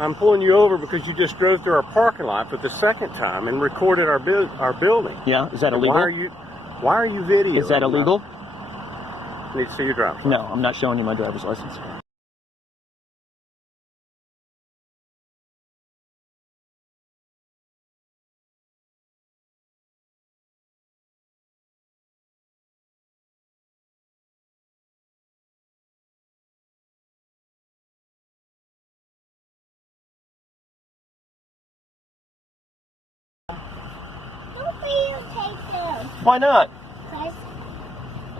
I'm pulling you over because you just drove through our parking lot for the second time and recorded our building. Yeah, is that illegal? Why are you videoing? Is that illegal? I need to see your driver's license. No, I'm not showing you my driver's license. Don't be take them. Why not? Because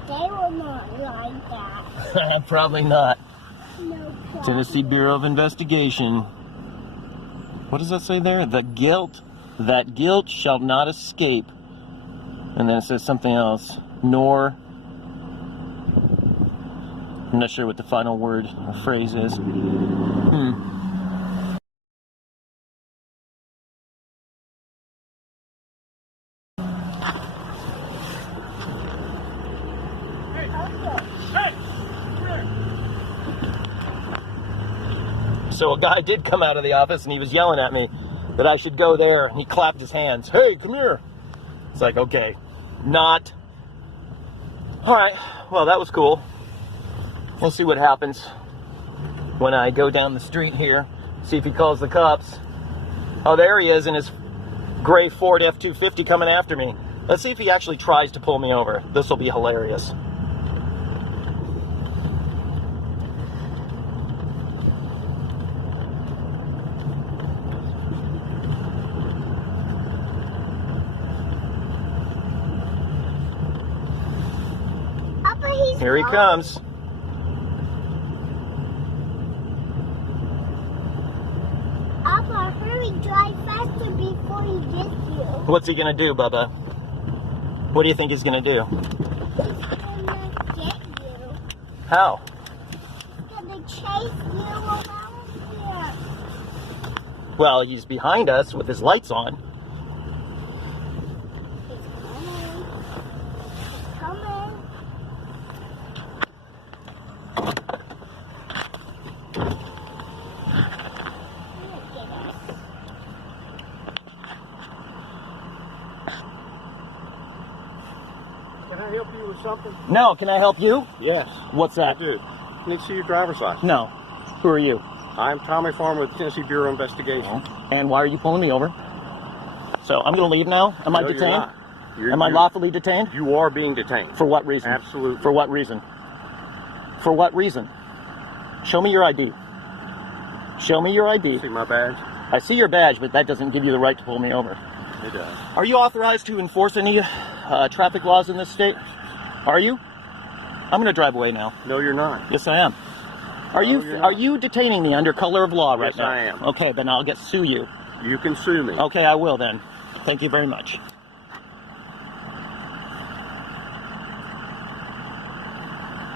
they will not like that. Probably not. No problem. Tennessee Bureau of Investigation. What does that say there? That guilt shall not escape. And then it says something else. Nor. I'm not sure what the final word or phrase is. So a guy did come out of the office and he was yelling at me that I should go there, and he clapped his hands. Hey, come here. It's like, okay, not. All right, well, that was cool. We'll see what happens when I go down the street here, see if he calls the cops. Oh, there he is in his gray Ford F-250 coming after me. Let's see if he actually tries to pull me over. This will be hilarious. Here he comes. Papa, hurry, drive faster before he gets you. What's he gonna do, Bubba? What do you think he's gonna do? He's gonna get you. How? He's gonna chase you around here. Well, he's behind us with his lights on. He's coming. Can I help you with something? No, can I help you? Yes. What's that? I do. I need to see your driver's license. No. Who are you? I'm Tommy Farmer with Tennessee Bureau of Investigation. And why are you pulling me over? So I'm going to leave now? Am I No, detained? you're not. Am I lawfully detained? You are being detained. For what reason? Absolutely. For what reason? For what reason? Show me your ID. Show me your ID. See my badge? I see your badge, but that doesn't give you the right to pull me over. It does. Are you authorized to enforce any traffic laws in this state? Are you? I'm going to drive away now. No, you're not. Yes, I am. Are you detaining me under color of law right now? Yes, I am. Okay, then I'll sue you. You can sue me. Okay, I will then. Thank you very much.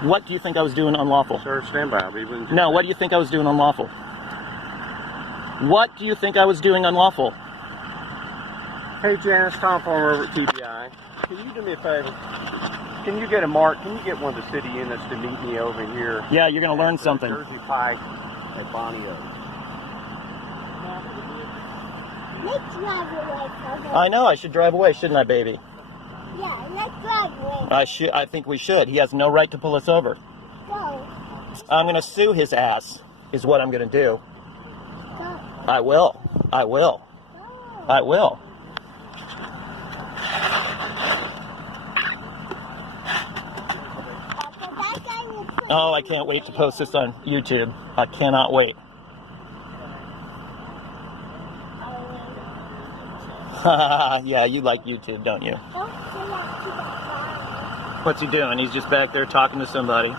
What do you think I was doing unlawful? Sir, stand by. No, what do you think I was doing unlawful? What do you think I was doing unlawful? Hey, Janice, Tom Farmer over at TBI. Can you do me a favor? Can you get a mark? Can you get one of the city units to meet me over here? Yeah, you're going to learn something. Jersey Pike at Bonnie Oak. Let's drive away, Papa. I know, I should drive away, shouldn't I, baby? Yeah, let's drive away. I think we should. He has no right to pull us over. Go. I'm going to sue his ass, is what I'm going to do. Go. I will. I will. Go. I will. Papa, that guy will put Oh, I can't wait to post this on YouTube. I cannot wait. Yeah, you like YouTube, don't you? What's he doing? He's just back there talking to somebody.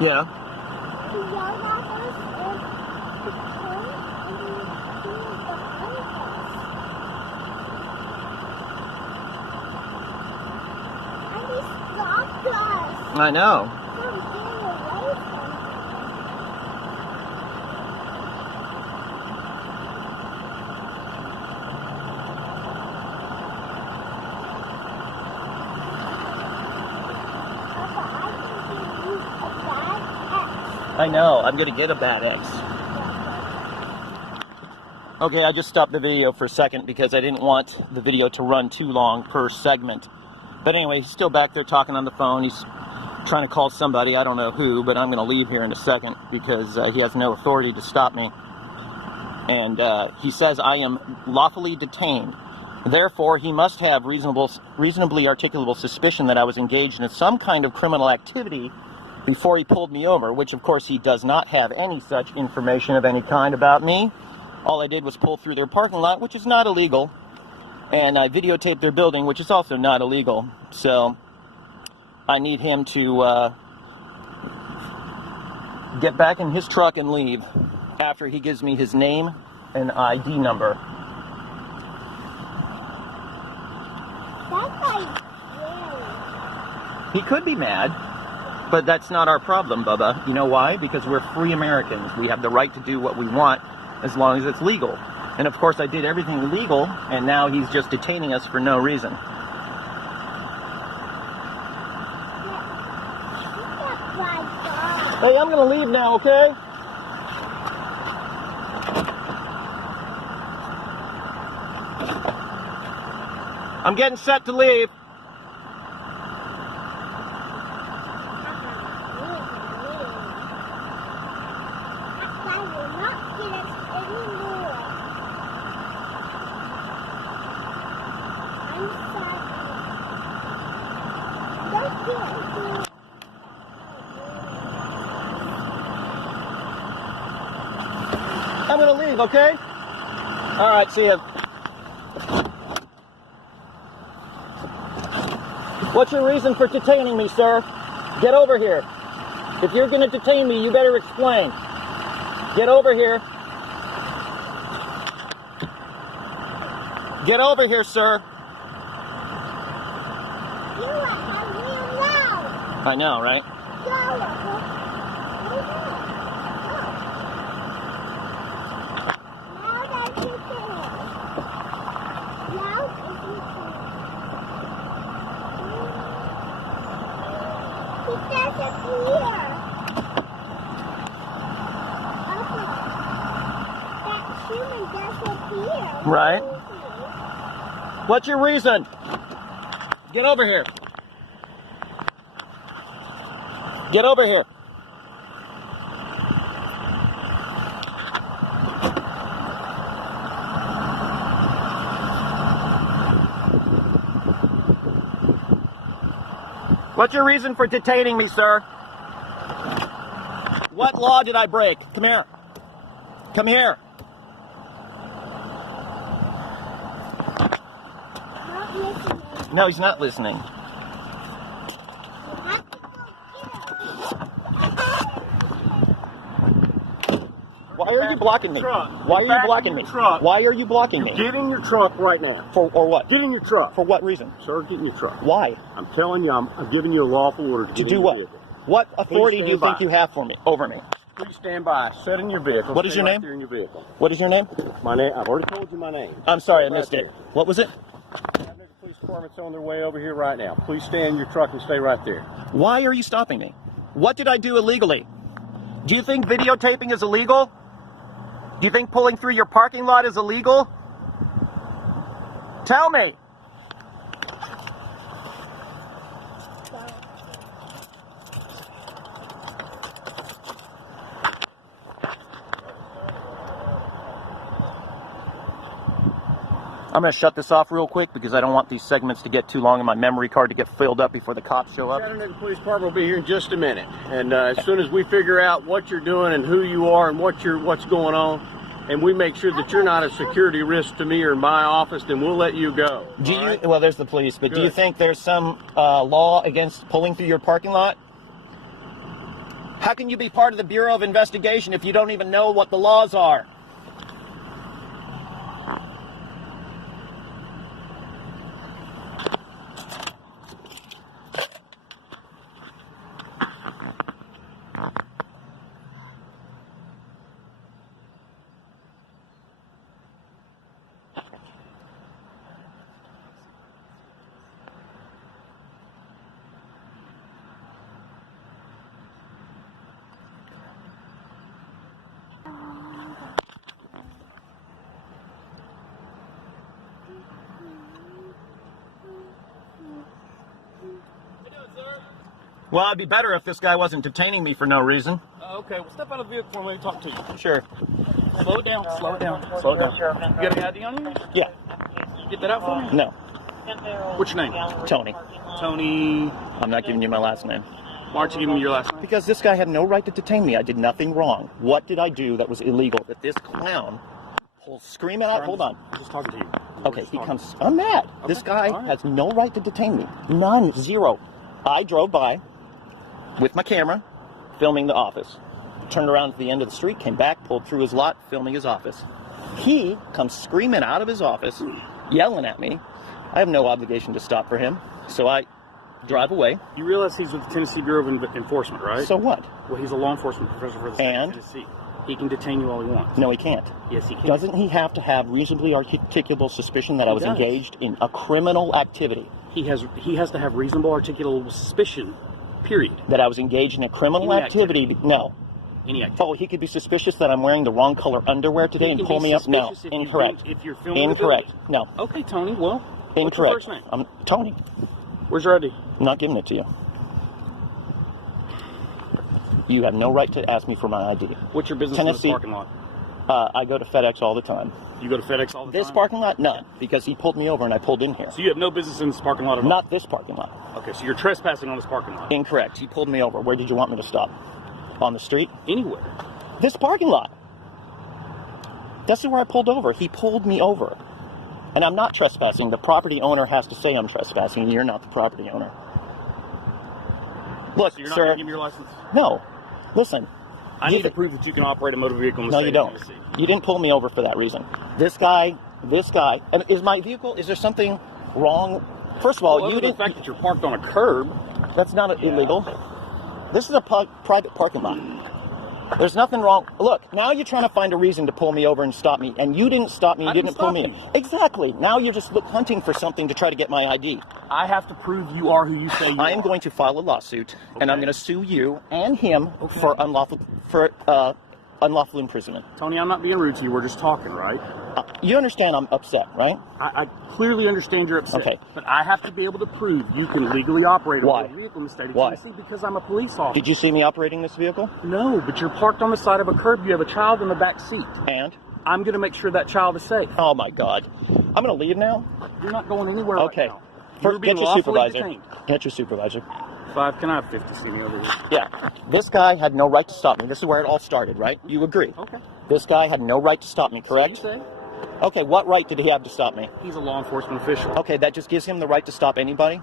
Yeah. I know. I know. I'm going to get a bad X. Okay, I just stopped the video for a second because I didn't want the video to run too long per segment. But anyway, he's still back there talking on the phone. He's trying to call somebody. I don't know who, but I'm going to leave here in a second because he has no authority to stop me. And he says I am lawfully detained. Therefore, he must have reasonably articulable suspicion that I was engaged in some kind of criminal activity before he pulled me over, which of course he does not have any such information of any kind about me. All I did was pull through their parking lot, which is not illegal, and I videotaped their building, which is also not illegal. So I need him to get back in his truck and leave after he gives me his name and ID number. He could be mad, but that's not our problem, Bubba. You know why? Because we're free Americans. We have the right to do what we want as long as it's legal. And of course I did everything legal, and now he's just detaining us for no reason. Hey, I'm gonna leave now, okay? I'm getting set to leave. I'm gonna leave, okay? All right, see ya. What's your reason for detaining me, sir? Get over here. If you're gonna detain me, you better explain. Get over here. Get over here, sir. I know, right? Right? What's your reason? Get over here. Get over here. What's your reason for detaining me, sir? What law did I break? Come here. Come here. No, he's not listening. Why are you blocking me? Why are you blocking me? Why are you blocking me? Get in your truck right now. Or what? Get in your truck. For what reason? Sir, get in your truck. Why? I'm telling you, I'm giving you a lawful order to do what? What authority do you think you have for me? Over me? Please stand by. Sit in your vehicle. What is your name? There in your vehicle. What is your name? My name. I've already told you my name. I'm sorry, I missed it. What was it? The police department's on their way over here right now. Please stay in your truck and stay right there. Why are you stopping me? What did I do illegally? Do you think videotaping is illegal? Do you think pulling through your parking lot is illegal? Tell me. I'm going to shut this off real quick because I don't want these segments to get too long and my memory card to get filled up before the cops show up. The police department will be here in just a minute. And as soon as we figure out what you're doing and who you are and what's going on, and we make sure that you're not a security risk to me or my office, then we'll let you go. Do you? Well, there's the police, but do you think there's some law against pulling through your parking lot? How can you be part of the Bureau of Investigation if you don't even know what the laws are? Well, it'd be better if this guy wasn't detaining me for no reason. Okay, well, step out of the vehicle and let me talk to you. Sure. Slow it down, slow it down, slow it down. You got any ID on you? Yeah. Get that out for me? No. What's your name? Tony. Tony. I'm not giving you my last name. Why aren't you giving me your last name? Because this guy had no right to detain me. I did nothing wrong. What did I do that was illegal? That this clown pulls screaming out. Hold on. I'm just talking to you. Okay, he comes. I'm mad. This guy all right. has no right to detain me. None. Zero. I drove by with my camera, filming the office. Turned around at the end of the street, came back, pulled through his lot, filming his office. He comes screaming out of his office, yelling at me. I have no obligation to stop for him, so I drive away. You realize he's with the Tennessee Bureau of Enforcement, right? So what? Well, he's a law enforcement professor for the state And? of Tennessee. He can detain you all he wants. No, he can't. Yes, he can. Doesn't he have to have reasonably articulable suspicion that I was does. engaged in a criminal activity? He has to have reasonable articulable suspicion, period. That I was engaged in a criminal Any activity? No. Any activity. Oh, he could be suspicious that I'm wearing the wrong color underwear today and pull me up? No. Incorrect. If you're filming Incorrect. No. Okay, Tony, well, what's your Incorrect. first name? I'm Tony. Where's your ID? I'm not giving it to you. You have no right to ask me for my ID. What's your business in Tennessee. this parking lot? I go to FedEx all the time. You go to FedEx all the This time? parking lot? None. Because he pulled me over and I pulled in here. So you have no business in this parking lot at all? Not this parking lot. Okay, so you're trespassing on this parking lot? Incorrect. He pulled me over. Where did you want me to stop? On the street? Anywhere. This parking lot. That's where I pulled over. He pulled me over. And I'm not trespassing. The property owner has to say I'm trespassing. You're not the property owner. Look, So you're not sir. going to give me your license? No. Listen. I need to prove that you can operate a motor vehicle in the No, state you of don't. Tennessee. You didn't pull me over for that reason. This guy, and is my vehicle, is there something wrong? First of all, Well, you other than didn't, the fact that you're parked on a curb. that's not illegal. This is a private parking lot. There's nothing wrong. Look, now you're trying to find a reason to pull me over and stop me, and you didn't stop me, you I didn't didn't pull stop me. you. Exactly. Now you're just hunting for something to try to get my ID. I have to prove you are who you say you are. I am going to file a lawsuit, and I'm Okay. going to sue you and him Okay. for unlawful imprisonment. Tony, I'm not being rude to you. We're just talking, right? You understand I'm upset, right? I clearly understand you're upset. Okay. But I have to be able to prove you can legally operate a Why? motor vehicle in the state of Why? Tennessee because I'm a police officer. Did you see me operating this vehicle? No, but you're parked on the side of a curb. You have a child in the back seat. And? I'm going to make sure that child is safe. Oh my God. I'm going to leave now? You're not going anywhere Okay. right now. You're being Get your lawfully supervisor. detained. Get your supervisor. Five, can I have 50? See me over here. Yeah. This guy had no right to stop me. This is where it all started, right? You agree? Okay. This guy had no right to stop me, correct? So you say? Okay, what right did he have to stop me? He's a law enforcement official. Okay, that just gives him the right to stop anybody?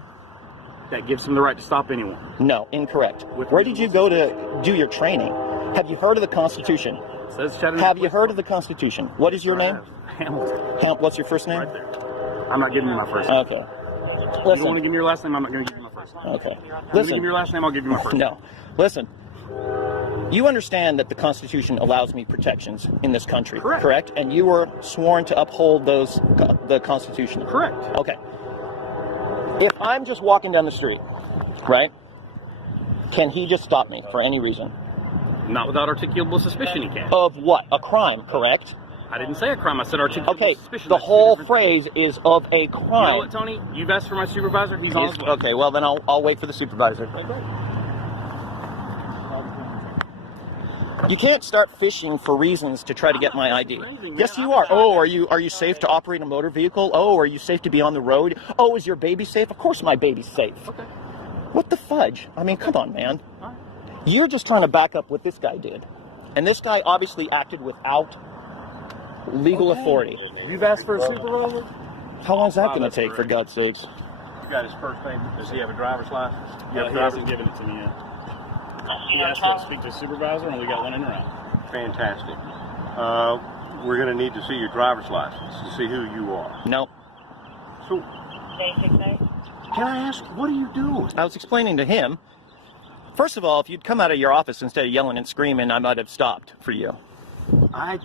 That gives him the right to stop anyone. No, incorrect. With Where did you go to do your training? Have you heard of the Constitution? Says Chattanooga Have you Police heard of the Constitution? What is your Department. name? I have. Hamilton. What's your first name? Right there. I'm not giving you my first name. Okay. You don't want to Listen. give me your last name, I'm not going to give you my first name. Okay. You want to give Listen. me your last name, I'll give you my first name. No. Listen. You understand that the Constitution allows me protections in this country, Correct. And you were sworn to uphold the Constitution. Correct. Okay. If I'm just walking down the street, right? Can he just stop me for any reason? Not without articulable suspicion, he can. Of what? A crime, correct? I didn't say a crime, I said articulable Okay. suspicion. The That's two whole different phrase is of a things. You know crime. what, Tony? You've asked for my supervisor, he's on his way. Okay, well then I'll wait for the supervisor. You can't start fishing for reasons to try to get my ID. Yes, you are. Oh, are you safe to operate a motor vehicle? Oh, are you safe to be on the road? Oh, is your baby safe? Of course my baby's safe. Okay. What the fudge? I mean, come on, man. All right. You're just trying to back up what this guy did. And this guy obviously acted without legal authority. You've asked for a supervisor? How long is that going to take, for God's sakes? You got his first name. Does he have a driver's license? Yeah, he hasn't given it to me yet. He asked to speak to a supervisor, and we got one in around. Fantastic. We're going to need to see your driver's license to see who you are. No. So, can I ask, what are you doing? I was explaining to him. First of all, if you'd come out of your office instead of yelling and screaming, I might have stopped for you. I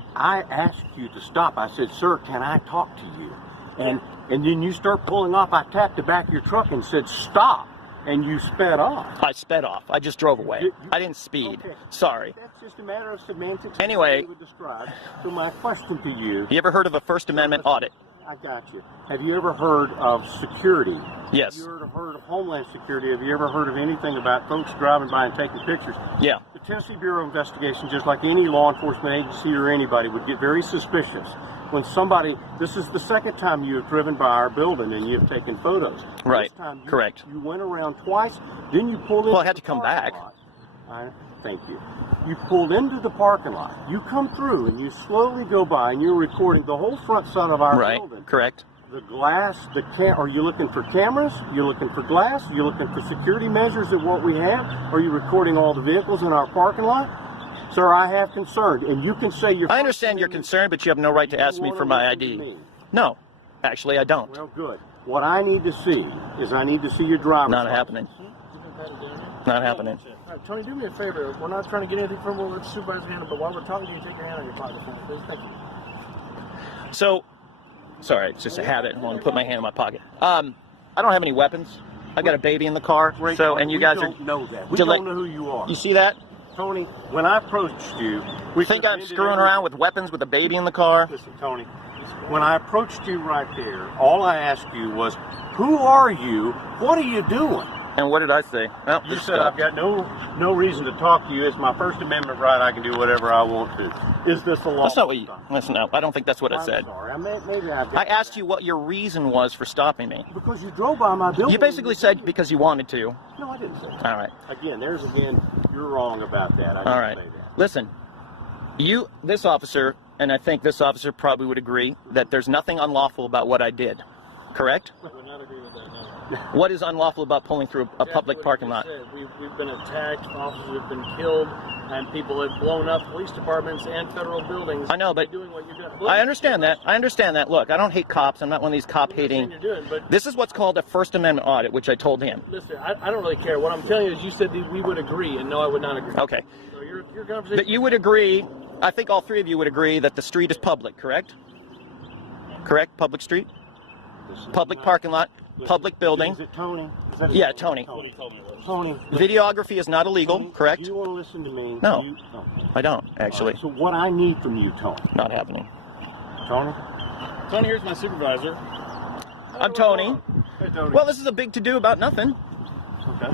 asked you to stop. I said, sir, can I talk to you? And then you start pulling off. I tapped the back of your truck and said, stop. And you sped off. I sped off. I just drove away. I didn't speed. Okay. Sorry. That's just a matter of semantics. Anyway. You would describe. So my question to you. You ever heard of a First Amendment audit? I got you. Have you ever heard of security? Yes. Have you ever heard of Homeland Security? Have you ever heard of anything about folks driving by and taking pictures? Yeah. The Tennessee Bureau of Investigation, just like any law enforcement agency or anybody, would get very suspicious when somebody, this is the second time you have driven by our building and you've taken photos. Right. This time Correct. You went around twice, then you pulled into Well, I had to the come parking back. lot. Thank you. You pulled into the parking lot. You come through and you slowly go by and you're recording the whole front side of our Right. building. Correct. The glass, are you looking for cameras? You're looking for glass? You're looking for security measures at what we have? Are you recording all the vehicles in our parking lot? Sir, I have concern, and you can say you're... I understand your concern, but you have no right to ask me for my ID. No, actually, I don't. Well, good. What I need to see is I need to see your driver's Not license. happening. Not happening. All right, Tony, do me a favor. We're not trying to get anything from the supervisor's hand, but while we're talking to you, take your hand on your pocket, please. Thank you. So, sorry, it's just a habit. I want to put my hand in my pocket. I don't have any weapons. I got a baby in the car. Great. So, and you guys don't know that. We Gillette- don't know who you are. You see that? Tony, when I approached you... We think I'm screwing around with weapons with a baby in the car? Listen, Tony, when I approached you right there, all I asked you was, who are you? What are you doing? And what did I say? Well, You just said I've got no reason to talk to you. It's my First Amendment right. I can do whatever I want to. Is this a law? That's not what you... Listen, no, I don't think that's what I said. I'm sorry. Maybe I've got I asked you what your reason was for stopping me. Because you drove by my building. You basically said because you wanted to. No, I didn't say that. All right. Again, you're wrong about that. I didn't All right. say that. Listen, this officer, and I think this officer probably would agree, that there's nothing unlawful about what I did. Correct? We're not agreeing with that, no. What is unlawful about pulling through a public Exactly what parking you lot? said. We've been attacked, officers have been killed, and people have blown up police departments and federal buildings. I know, but doing what you're doing. I understand that. I understand that. Look, I don't hate cops. I'm not one of these cop-hating. You're doing, but This is what's called a First Amendment audit, which I told him. listen, I don't really care. What I'm telling you is you said that we would agree, and no, I would not agree. Okay. So your conversation. But you would agree, I think all three of you would agree that the street is public, correct? Correct? Public street? Public parking lot? Public building? Is it Tony? Is that Yeah, Tony. Tony. Videography is not illegal, Tony, correct? Do you want to listen to me? No. No. I don't, actually. So what I need from you, Tony. Not happening. Tony? Tony, here's my supervisor. I'm Tony. Hey, Tony. Well, this is a big to-do about nothing. Okay.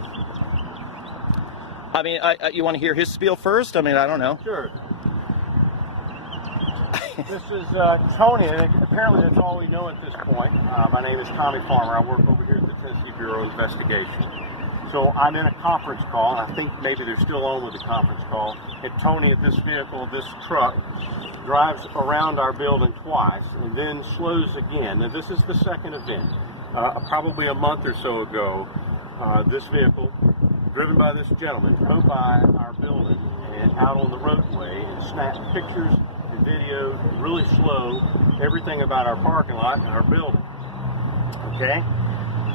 I mean, you want to hear his spiel first? I mean, I don't know. Sure. This is Tony, and apparently that's all we know at this point. My name is Tommy Farmer. I work over here at the Tennessee Bureau of Investigation. So I'm in a conference call. I think maybe they're still on with the conference call. And Tony, this vehicle, this truck, drives around our building twice and then slows again. Now, this is the second event. Probably a month or so ago, this vehicle, driven by this gentleman, drove by our building and out on the roadway and snapped pictures and videos, really slow, everything about our parking lot and our building. Okay?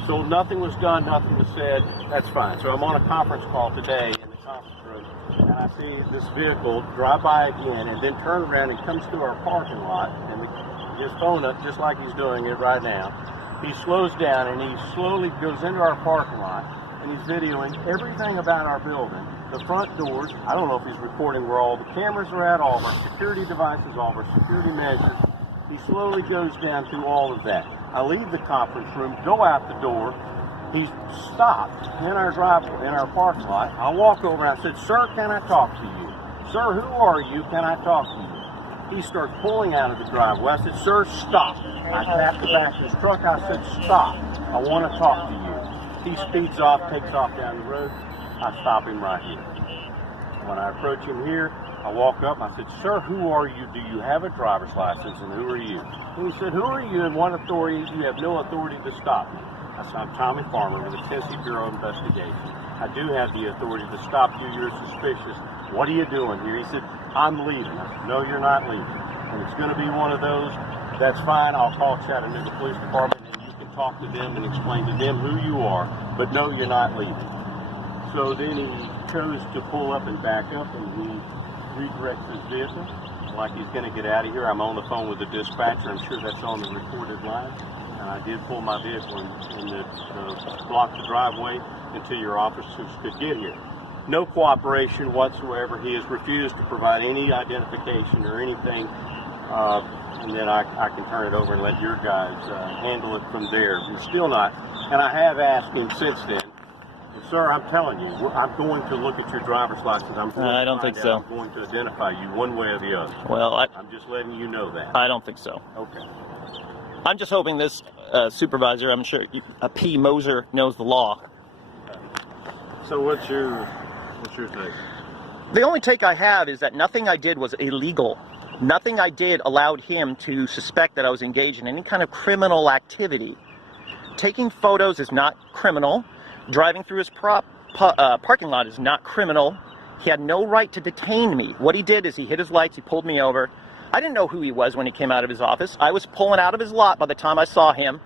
So nothing was done, nothing was said. That's fine. So I'm on a conference call today in the conference room, and I see this vehicle drive by again and then turn around and comes to our parking lot, and his phone up just like he's doing it right now. He slows down and he slowly goes into our parking lot, and he's videoing everything about our building, the front doors. I don't know if he's recording where all the cameras are at, all of our security devices, all of our security measures. He slowly goes down through all of that. I leave the conference room, go out the door. He stopped in our driveway, in our parking lot. I walk over and I said, "Sir, can I talk to you? Sir, who are you? Can I talk to you?" He starts pulling out of the driveway. I said, "Sir, stop." I tapped the back of his truck. I said, "Stop. I want to talk to you." He speeds off, takes off down the road. I stop him right here. When I approach him here, I walk up and I said, "Sir, who are you? Do you have a driver's license, and who are you?" And he said, "Who are you, and what authority? You have no authority to stop me." I said, "I'm Tommy Farmer with the Tennessee Bureau of Investigation. I do have the authority to stop you. You're suspicious. What are you doing here?" He said, "I'm leaving." I said, "No, you're not leaving. And it's going to be one of those. That's fine. I'll call Chattanooga Police Department, and you can talk to them and explain to them who you are. But no, you're not leaving." So then he chose to pull up and back up, and he redirects his vehicle like he's going to get out of here. I'm on the phone with the dispatcher. I'm sure that's on the recorded line. And I did pull my vehicle and block the driveway until your officers could get here. No cooperation whatsoever. He has refused to provide any identification or anything and then I can turn it over and let your guys handle it from there. You're still not, and I have asked him since then. Sir, I'm telling you, I'm going to look at your driver's license. I don't think so. I'm going to identify you one way or the other. Well, I'm just letting you know that. I don't think so. Okay. I'm just hoping this supervisor, I'm sure P. Moser, knows the law. So what's your take? The only take I have is that nothing I did was illegal. Nothing I did allowed him to suspect that I was engaged in any kind of criminal activity. Taking photos is not criminal. Driving through his parking lot is not criminal. He had no right to detain me. What he did is he hit his lights, he pulled me over. I didn't know who he was when he came out of his office. I was pulling out of his lot by the time I saw him,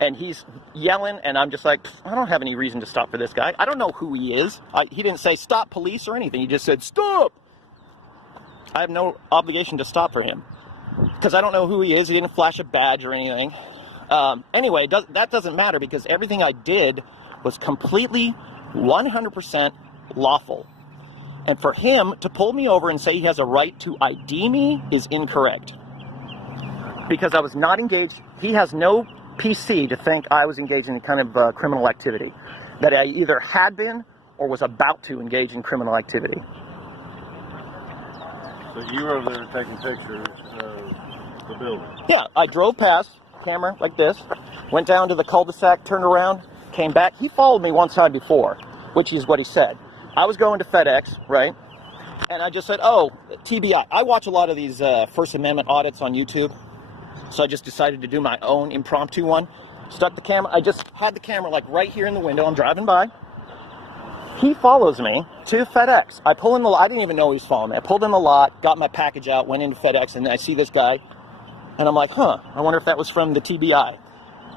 and he's yelling, and I'm just like, I don't have any reason to stop for this guy. I don't know who he is. He didn't say stop police or anything. He just said stop. I have no obligation to stop for him because I don't know who he is. He didn't flash a badge or anything. Anyway, that doesn't matter because everything I did was completely 100% lawful. And for him to pull me over and say he has a right to ID me is incorrect. Because I was not engaged. He has no PC to think I was engaged in any kind of criminal activity. That I either had been or was about to engage in criminal activity. So you were over there taking pictures of the building? Yeah, I drove past, camera like this, went down to the cul-de-sac, turned around, came back. He followed me one time before, which is what he said. I was going to FedEx, right? And I just said, oh, TBI. I watch a lot of these First Amendment audits on YouTube. So I just decided to do my own impromptu one. Stuck the camera. I just had the camera like right here in the window. I'm driving by. He follows me to FedEx. I pull in the lot. I didn't even know he was following me. I pulled in the lot, got my package out, went into FedEx, and I see this guy. And I'm like, huh, I wonder if that was from the TBI.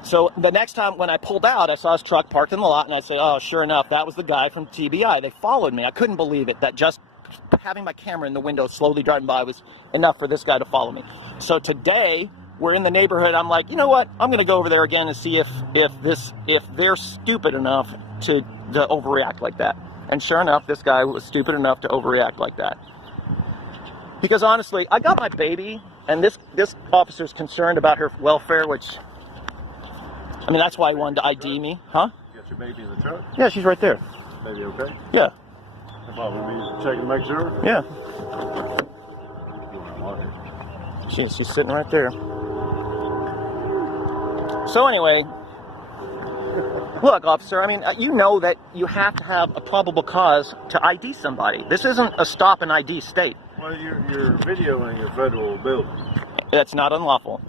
So the next time when I pulled out, I saw his truck parked in the lot, and I said, oh, sure enough, that was the guy from TBI. They followed me. I couldn't believe it, that just having my camera in the window slowly driving by was enough for this guy to follow me. So today, we're in the neighborhood. I'm like, you know what? I'm going to go over there again and see if they're stupid enough to overreact like that. And sure enough, this guy was stupid enough to overreact like that. Because honestly, I got my baby, and this officer's concerned about her welfare, which... I mean, that's why he wanted to ID me, huh? You got your baby in the truck? Yeah, she's right there. Baby okay? Yeah. Probably be checking to make sure? Yeah. She's sitting right there. So anyway, look, officer, I mean, you know that you have to have a probable cause to ID somebody. This isn't a stop and ID state. Well, you're videoing a federal building. That's not unlawful.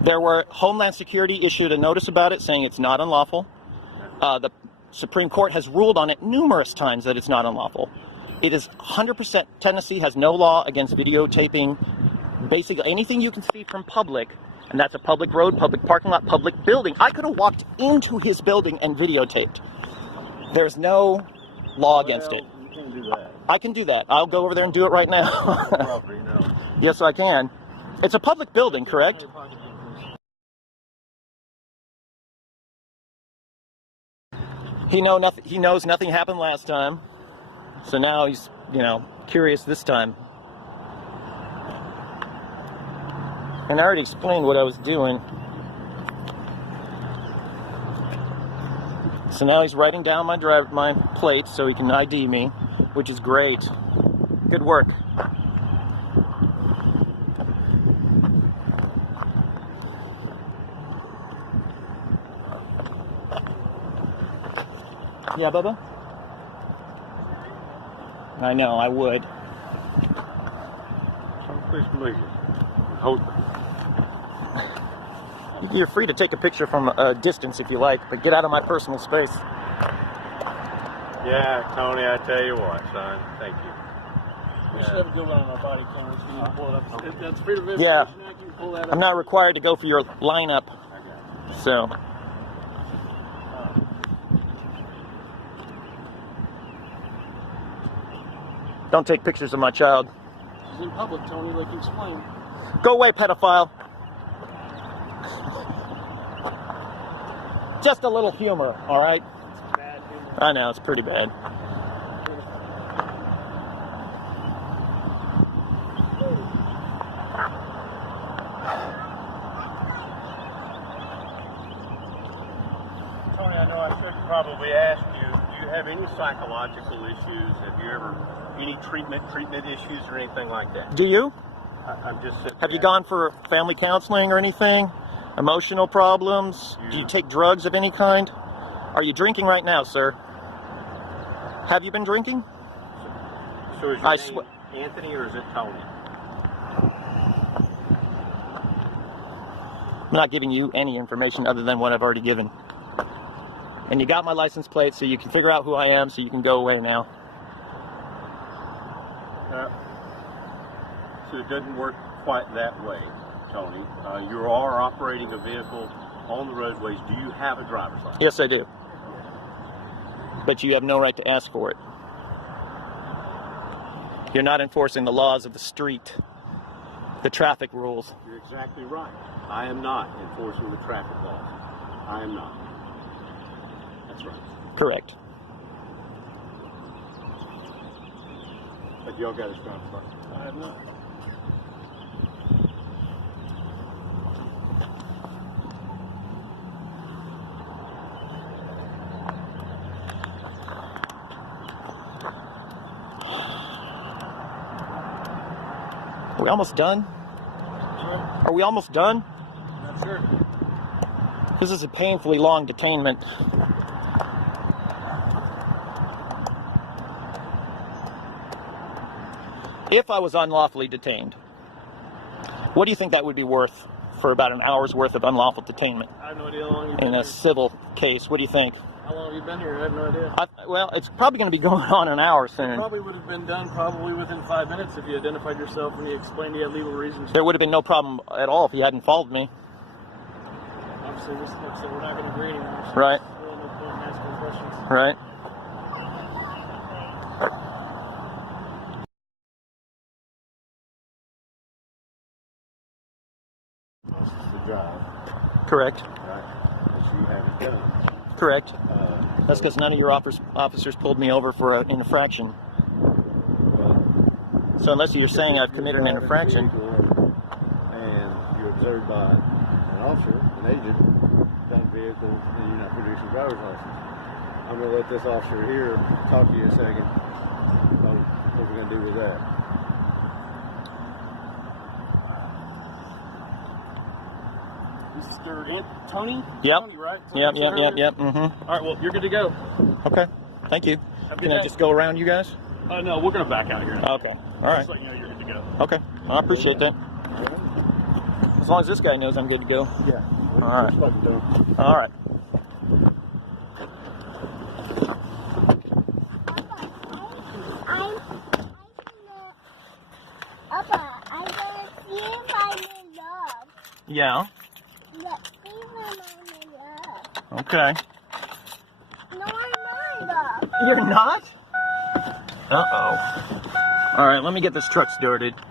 There were Homeland Security issued a notice about it saying it's not unlawful. The Supreme Court has ruled on it numerous times that it's not unlawful. It is 100%, Tennessee has no law against videotaping basically anything you can see from public, and that's a public road, public parking lot, public building. I could have walked into his building and videotaped. There's no law against it. You can't do that. I can do that. I'll go over there and do it right now. Property, no. Yes, I can. It's a public building, correct? He knows nothing happened last time, so now he's, curious this time. And I already explained what I was doing. So now he's writing down my plates so he can ID me, which is great. Good work. Yeah, Bubba? I know, I would. Please believe it. Hold. You're free to take a picture from a distance if you like, but get out of my personal space. Yeah, Tony, I tell you what, son. Thank you. We should have a good one on our body cameras. You can pull it up. That's Freedom of Yeah. Information Act. You can pull that up. I'm not required to go for your lineup, so. Don't take pictures of my child. It's in public, Tony, like you explained. Go away, pedophile. Just a little humor, all right? It's bad humor. I know, it's pretty bad. Tony, I know I should probably ask you, do you have any psychological issues? Have you ever, any treatment issues or anything like that? Do you? I'm just sitting Have you there. gone for family counseling or anything? Emotional problems? Do you take drugs of any kind? Are you drinking right now, sir? Have you been drinking? So is your name Anthony or is it Tony? I'm not giving you any information other than what I've already given. And you got my license plate, so you can figure out who I am, so you can go away now. So it doesn't work quite that way, Tony. You are operating a vehicle on the roadways. Do you have a driver's license? Yes, I do. But you have no right to ask for it. You're not enforcing the laws of the street, the traffic rules. You're exactly right. I am not enforcing the traffic laws. I am not. That's right. Correct. But y'all got his driver's license. I have not. Are we almost done? Are we almost done? Not sure. This is a painfully long detainment. If I was unlawfully detained, what do you think that would be worth for about an hour's worth of unlawful detainment I have no idea how long you've been in here. a civil case? What do you think? How long have you been here? I have no idea. Well, it's probably going to be going on an hour soon. Probably would have been done probably within 5 minutes if you identified yourself and you explained you had legal reasons. There would have been no problem at all if you hadn't followed me. Obviously, we're not going to agree anymore. So Right. there's really no point in asking questions. Right? This is the drive, Correct. right? That you haven't done. Correct. That's because none of your officers pulled me over for an infraction. So unless you're saying I've committed an infraction, And you're observed by an officer, an agent, that vehicle, and you're not producing a driver's license. I'm going to let this officer here talk to you a second. What we're going to do with that. Mr. Tony? Yep. Tony, right? Yep. Mm-hmm. All right, well, you're good to go. Okay. Thank you. Have a good Can I day. just go around you guys? No, we're going to back out here. Okay. All right. Just let you know you're good to go. Okay. Well, I appreciate that. As long as this guy knows I'm good to go. Yeah. All right. Supposed to do. All right. I'm gonna see if I'm in love. Yeah. Let's see if I'm in love. Okay. No, I'm not in love. You're not? Uh-oh. All right, let me get this truck started. No,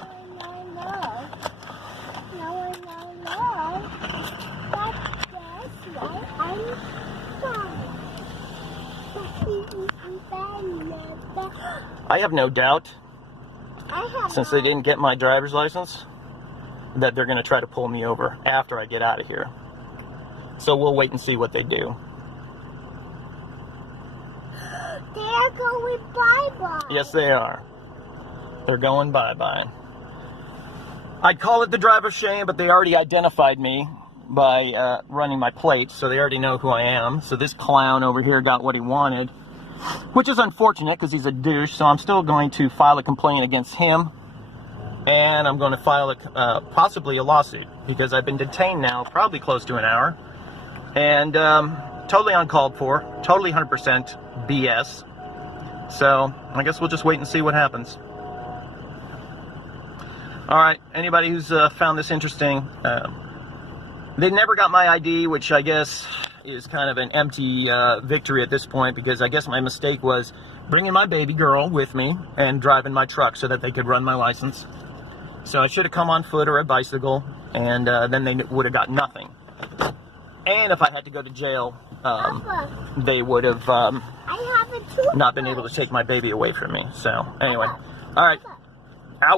I'm not in love. No, I'm not in love. That's just right. I'm sorry. I have no doubt, I have since they didn't get my driver's license, that they're going to try to pull me over after I get out of here. So we'll wait and see what they do. They're going bye-bye. Yes, they are. They're going bye-bye. I'd call it the driver's shame, but they already identified me by running my plates, so they already know who I am. So this clown over here got what he wanted, which is unfortunate because he's a douche, so I'm still going to file a complaint against him, and I'm going to file possibly a lawsuit, because I've been detained now probably close to an hour, and totally uncalled for, totally 100% BS. So I guess we'll just wait and see what happens. All right, anybody who's found this interesting, they never got my ID, which I guess is kind of an empty victory at this point, because I guess my mistake was bringing my baby girl with me and driving my truck so that they could run my license. So I should have come on foot or a bicycle, and then they would have got nothing. And if I had to go to jail, Papa, they would have I have a toothbrush. not been able to take my baby away from me. So anyway, all right.